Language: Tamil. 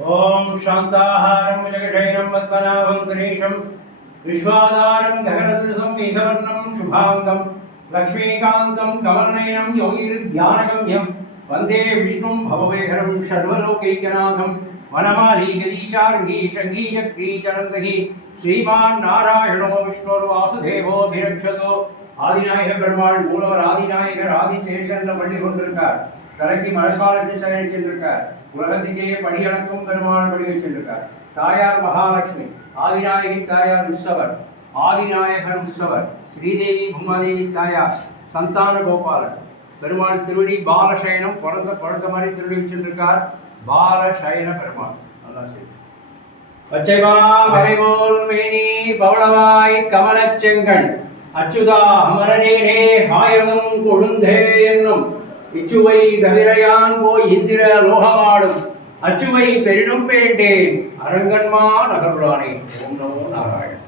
ओम शांताहारं भुजगशयनं पद्मनाभं सुरेशं विश्वाधारं गगनसदृशं मेघवर्णं शुभांगं लक्ष्मीकान्तं कमलनयनं योगिर्ध्यानगम्यं वन्दे विष्णुं भवभयहरं सर्वलोकैकनाथं वनमाली गदीशार्ङ्गी शङ्गी चक्री चनन्दगी श्रीमान् नारायणो विष्णुर्वासुदेवोऽभिरक्षतो ஆதிநாயக பெருமாள் மூலவர் ஆதிநாயகர் ஆதிசேஷன் பள்ளி கொண்டிருக்கார். தலைக்கு மழைக்காலத்தை சென்றிருக்கார். உலகத்துக்கே படியளக்கும் பெருமாள் படி வச்சிருக்கார். தாயார் மகாலட்சுமி, ஆதிநாயகி தாயார் உற்சவர், ஆதிநாயகர் உற்சவர், ஸ்ரீதேவி பூமாதேவி தாயார், சந்தான கோபாலன் பெருமாள் திருவடி பாலசயனம் பிறந்த மாதிரி திருடி வச்சிருக்கார். பாலசயன பெருமாள் நல்லா சரி. பச்சைமா மறைபோல் மேனி பவளவாய் கமலச்செங்கண் அச்சுதா அமரனேனே ஆயிரமும் கொழுந்தே என்னும் இச்சுவை தவிரையான் போய் இந்திர லோகமாடும் அச்சுவை பெரிடும் வேண்டேன் அரங்கன்மா நகர்வானே. ஓம் நமோ நாராயண.